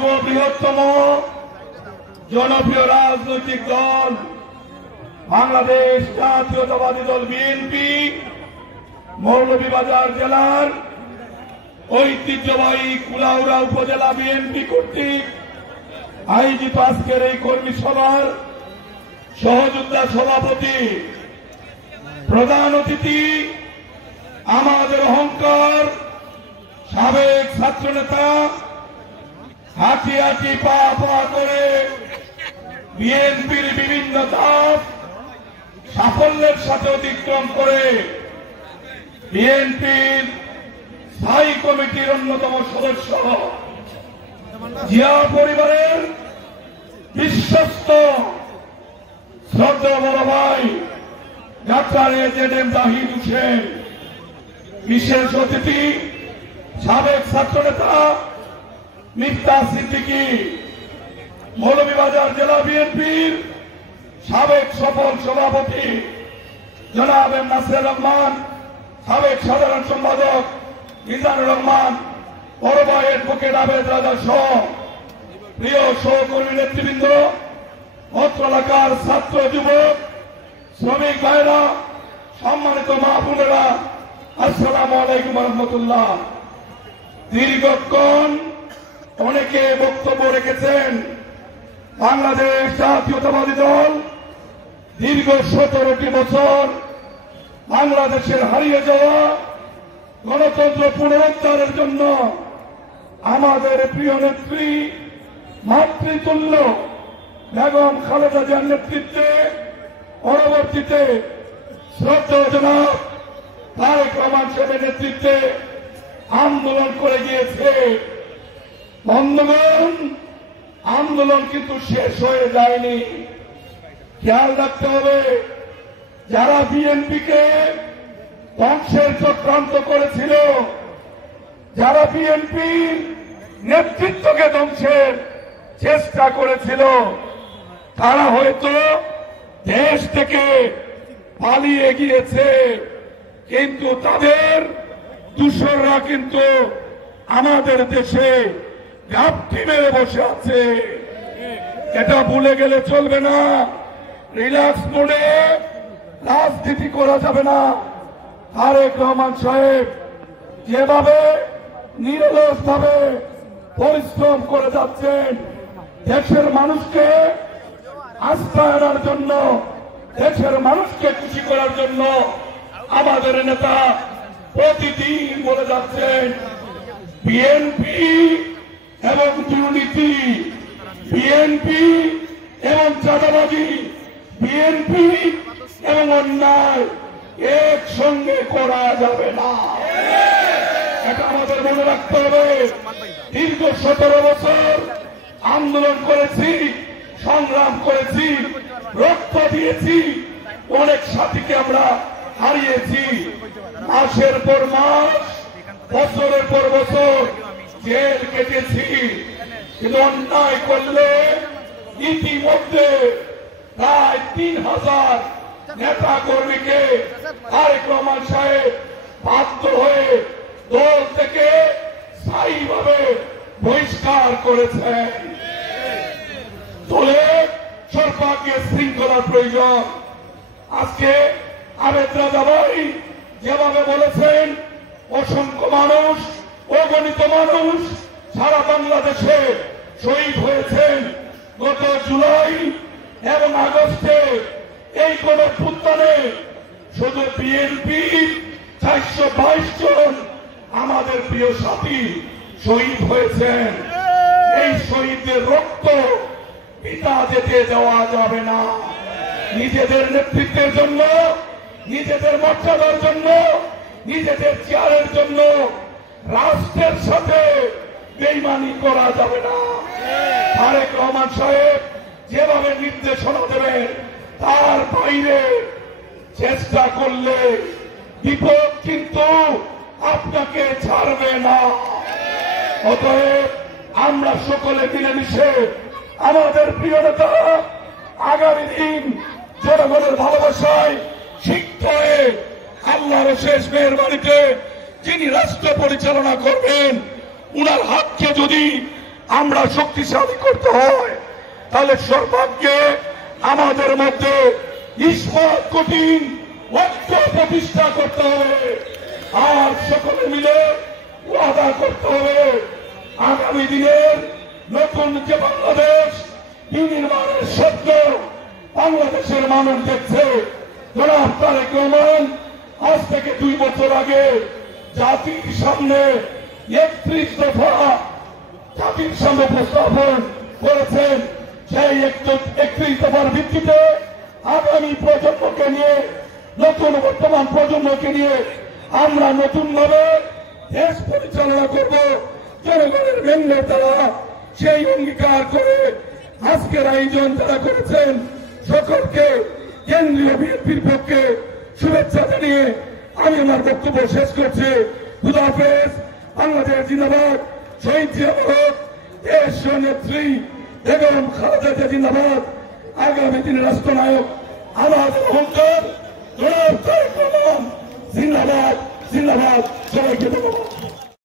সর্ববৃহত্তম জনপ্রিয় রাজনৈতিক দল বাংলাদেশ জাতীয়তাবাদী দল বিএনপি মৌলভীবাজার জেলার ঐতিহ্যবাহী কুলাউড়া উপজেলা বিএনপি কর্তৃক আয়োজিত আজকের এই কর্মী সভার সহযোদ্ধা সভাপতি, প্রধান অতিথি, আমাদের অহংকার সাবেক ছাত্রনেতা, হাঁটি হাঁটি পা পা করে বিএনপির বিভিন্ন ধাপ সাফল্যের সাথে অতিক্রম করে বিএনপির স্থায়ী কমিটির অন্যতম সদস্য, জিয়া পরিবারের বিশ্বস্ত শ্রদ্ধা বড় ভাই ডাক্তার এজেডএম জাহিদ হোসেন, বিশেষ অতিথি সাবেক ছাত্রনেতা মিফতা সিদ্দিকী, মৌলভীবাজার জেলা বিএনপির সাবেক সফল সভাপতি জনাব এম নাসির রহমান, সাবেক সাধারণ সম্পাদক মিজানুর রহমান, বড় ভাই অ্যাডভোকেট আবেদ রাজা সহ প্রিয় সহকর্মী নেতৃবৃন্দ, অত্র এলাকার ছাত্র যুবক শ্রমিক ভাইরা, সম্মানিত মা বোনেরা, আসসালামু আলাইকুম রহমতুল্লাহ। দীর্ঘক্ষণ অনেকে বক্তব্য রেখেছেন। বাংলাদেশ জাতীয়তাবাদী দল দীর্ঘ 17টি বছর বাংলাদেশের হারিয়ে যাওয়া গণতন্ত্র পুনরুদ্ধারের জন্য আমাদের প্রিয় নেত্রী মাতৃতুল্য বেগম খালেদা জিয়ার নেতৃত্বে, পরবর্তীতে শ্রদ্ধেয় জনাব তারেক রহমান সাহেবের নেতৃত্বে আন্দোলন করে গিয়েছে। বন্ধুগণ, আন্দোলন কিন্তু শেষ হয়ে যায়নি। খেয়াল রাখতে হবে, যারা বিএনপিকে ধ্বংসের চক্রান্ত করেছিল, যারা বিএনপি নেতৃত্বকে ধ্বংসের চেষ্টা করেছিল, তারা হয়তো দেশ থেকে পালিয়ে গিয়েছে, কিন্তু তাদের দূষররা কিন্তু আমাদের দেশে ঘাপটি মেরে বসে আছে। এটা ভুলে গেলে চলবে না। রিল্যাক্স মোডে রাজনীতি করা যাবে না। তারেক রহমান সাহেব যেভাবে নিরলসভাবে পরিশ্রম করে যাচ্ছেন, দেশের মানুষকে আস্থা আনার জন্য, দেশের মানুষকে খুশি করার জন্য আমাদের নেতা প্রতিদিন বলে যাচ্ছেন বিএনপি এবং দুর্নীতি, বিএনপি এবং চাঁদাবাজি, বিএনপি এবং অন্যায় একসঙ্গে করা যাবে না। এটা আমাদের মনে রাখতে হবে। দীর্ঘ 17 বছর আন্দোলন করেছি, সংগ্রাম করেছি, রক্ত দিয়েছি, অনেক সাথীকে আমরা হারিয়েছি। মাসের পর মাস, বছরের পর বছর জেল কেটেছি, কিন্তু অন্যায় করলে ইতিমধ্যে প্রায় 3000 নেতা কর্মীকে তারেক রহমান সাহেব বাধ্য হয়ে দল থেকে স্থায়ীভাবে বহিষ্কার করেছেন। দলে সর্বাগ্রে শৃঙ্খলার প্রয়োজন। আজকে আবেদ রাজা ভাই যেভাবে বলেছেন, অসংখ্য মানুষ, অগণিত মানুষ সারা বাংলাদেশে শহীদ হয়েছেন। গত জুলাই এবং আগস্টে এই গণঅভ্যুত্থানে শুধু বিএনপি 422 জন আমাদের প্রিয় সাথী শহীদ হয়েছেন। এই শহীদদের রক্ত পিতা যেতে দেওয়া যাবে না। নিজেদের নেতৃত্বের জন্য, নিজেদের মর্যাদার জন্য, নিজেদের চেয়ারের জন্য রাষ্ট্রের সাথে বেইমানি করা যাবে না। তারেক রহমান সাহেব যেভাবে নির্দেশনা দেবেন, তার বাইরে চেষ্টা করলে বিপদ কিন্তু আপনাকে ছাড়বে না। অতএব আমরা সকলে মিলেমিশে আমাদের প্রিয় নেতা আগামী দিন জনগণের ভালোবাসায় সিক্ত হয়ে আল্লাহর শেষ মেহেরবানিতে যিনি রাষ্ট্র পরিচালনা করবেন, উনার হাতকে যদি আমরা শক্তিশালী করতে হয়, তাহলে সর্বাগ্যে আমাদের মধ্যে ইস্পাত কঠিন ঐক্য প্রতিষ্ঠা করতে হবে। আর সকলে মিলে ওয়াদা করতে হবে আগামী দিনের নতুন যে বাংলাদেশ বিনির্মাণের স্বপ্ন বাংলাদেশের মানুষ দেখছে। জনাব তারেক রহমান আজ থেকে 2 বছর আগে জাতির সামনে 31 দফা জাতির সামনে উপস্থাপন করেছেন। সেই 31 দফার ভিত্তিতে আগামী প্রজন্মকে নিয়ে, নতুন বর্তমান প্রজন্মকে নিয়ে আমরা নতুন ভাবে দেশ পরিচালনা করব। জনগণের মেম্বার তারা সেই অঙ্গীকার করে আজকের আয়োজন যারা করেছেন সকলকে কেন্দ্রীয় বিএনপির পক্ষে শুভেচ্ছা জানিয়ে আমি আমার বক্তব্য শেষ করছি। খুদা হাফেজ। বাংলাদেশ জিন্দাবাদ। শহীদ জিয়া মরক। দেশ নেত্রী বেগম খালেদা জিয়া জিন্দাবাদ। আগামী দিনের রাষ্ট্রনায়ক আমাদের অহংকার জনাব তারেক রহমান জিন্দাবাদ। জিন্দাবাদ। সবাইকে ধন্যবাদ।